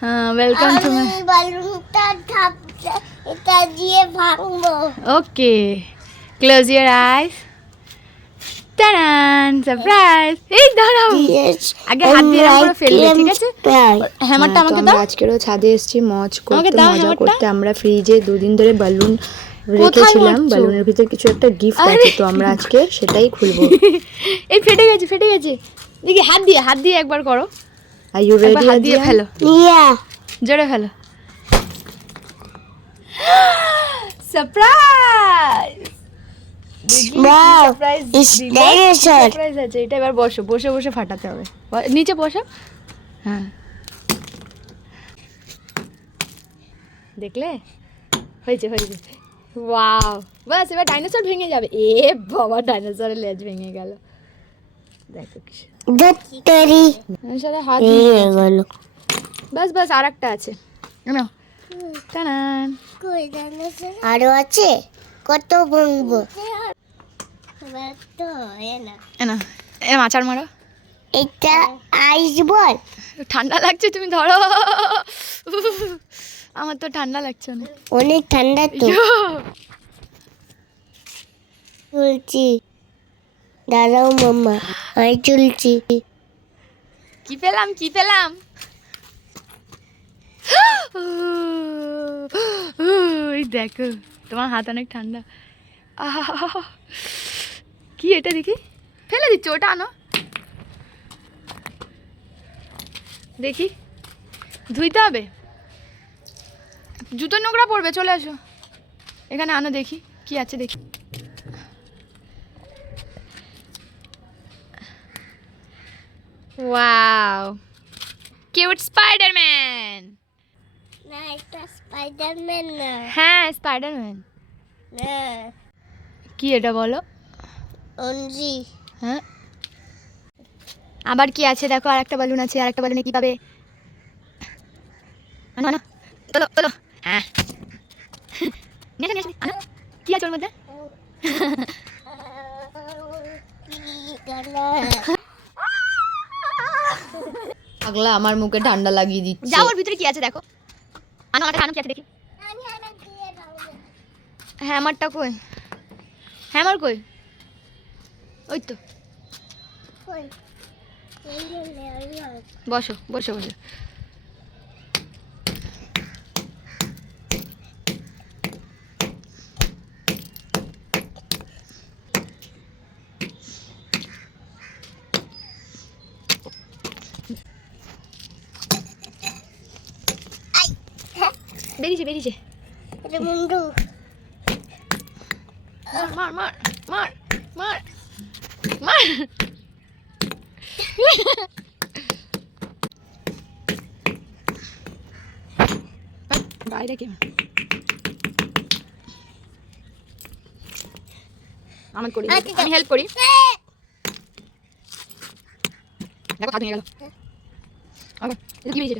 হ্যাঁ, welcome to my বালুনটা এটা দিয়ে ভাঙবো। ওকে, ক্লোজ ইওর আইস। টাডান, সারপ্রাইজ। এই দাঁড়াও, আগে হাত দিয়ে এরকম করে ফেলবে, ঠিক আছে? হ্যামারটা আমাকে দাও। আজকেরও ছাদে এসেছি মজ আমাকে করতে, দাও মজা হ্যামারটা। করতে। আমরা ফ্রিজে দুদিন ধরে বালুন কোথায় রেখেছিলাম, মারছো? বালুনের ভিতর কিছু একটা গিফট আরে। আছে, তো আমরা আজকে সেটাই খুলবো। এই ফেটে গেছে। দেখি হাত দিয়ে একবার করো। আর ইউ একবার রেডি? হাত দিয়ে ফেলো, ইয়া জোরে ফেলো। Surprise! Wow, surprise it's dinosaur. Surprise আছে। এটা এবার বসে ফাটাতে হবে। নিচে বসো। হ্যাঁ, দেখলে হয়েছে। ওয়াও, বাস এবার ডাইনোসর ভেঙে যাবে। এ বাবা, ডাইনোসরের লেজ ভেঙে গেল। দেখো কি দত্তরি ডাইনোসরের হাত এই ভেঙে গেছে। গেল। বাস আর একটা আছে। নাও, টানান। আরো আছে, কত ভাঙবো? না, এরম আচার মারো। এটা আইস বল। ঠান্ডা লাগছে, তুমি ধরো। আমার তো ঠান্ডা লাগছে না। অনেক ঠান্ডা তো। চলছি, দাঁড়াও মাম্মা, আমি চলছি। কি পেলাম এই দেখো, তোমার হাত অনেক ঠান্ডা। আহা, কি এটা দেখি? ফেলে দিচ্ছ, ওটা আনো দেখি। ধুইতে হবে, জুতো নোংরা পড়বে। চলে আসো এখানে, আনো দেখি কি আছে দেখি। Wow, cute Spiderman. না, এটা স্পাইডারম্যান না। হ্যাঁ, স্পাইডারম্যান। না, কি এটা বলো? অঞ্জি। হ্যাঁ, আবার কি আছে দেখো? আর একটা বালুন আছে। আর একটা বালুনে কি পাবে? আনো, তোলো। হ্যাঁ, নিয়ে আসো, আনো। কি আছে ওর মধ্যে? পাগলা আমার মুখে ঠান্ডা লাগিয়ে দিচ্ছে। যাও, ওর ভিতরে কি আছে দেখো। আনো কি আছে দেখি। হ্যামারটা কই? হ্যামার কই? ওই তো। বসো। বেরিয়েছে। এটা মুন্ডু। মার। বাইরে কে? আমি করি, আমি হেল্প করি। দেখো, হাত ভেঙে গেল। আবার এটা কি হয়েছে?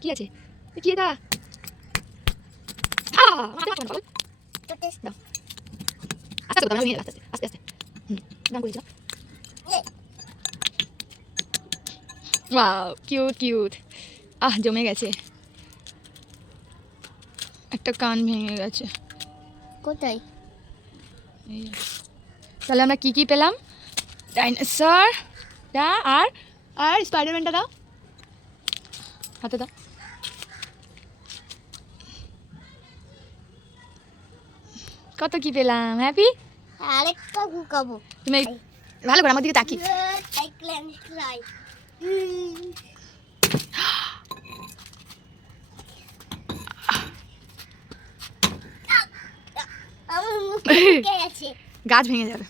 কি আছে? কি এটা? আস্তে ভেঙে গেল, আস্তে। দাম করেছিল। Wow, cute. জমে গেছে। একটা কান ভেঙে গেছে। কোথায়? তাহলে আমরা কি পেলাম? ডাইনোসর আর স্পাইডারম্যানটা দাও, হাতে দাও। কত কি পেলাম? হ্যাপি? আরেকটা ঘুকাবো। তুমি ভালো করে আমার দিকে তাকি। গাছ ভেঙে যাবে।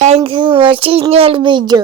Thank you for watching your video.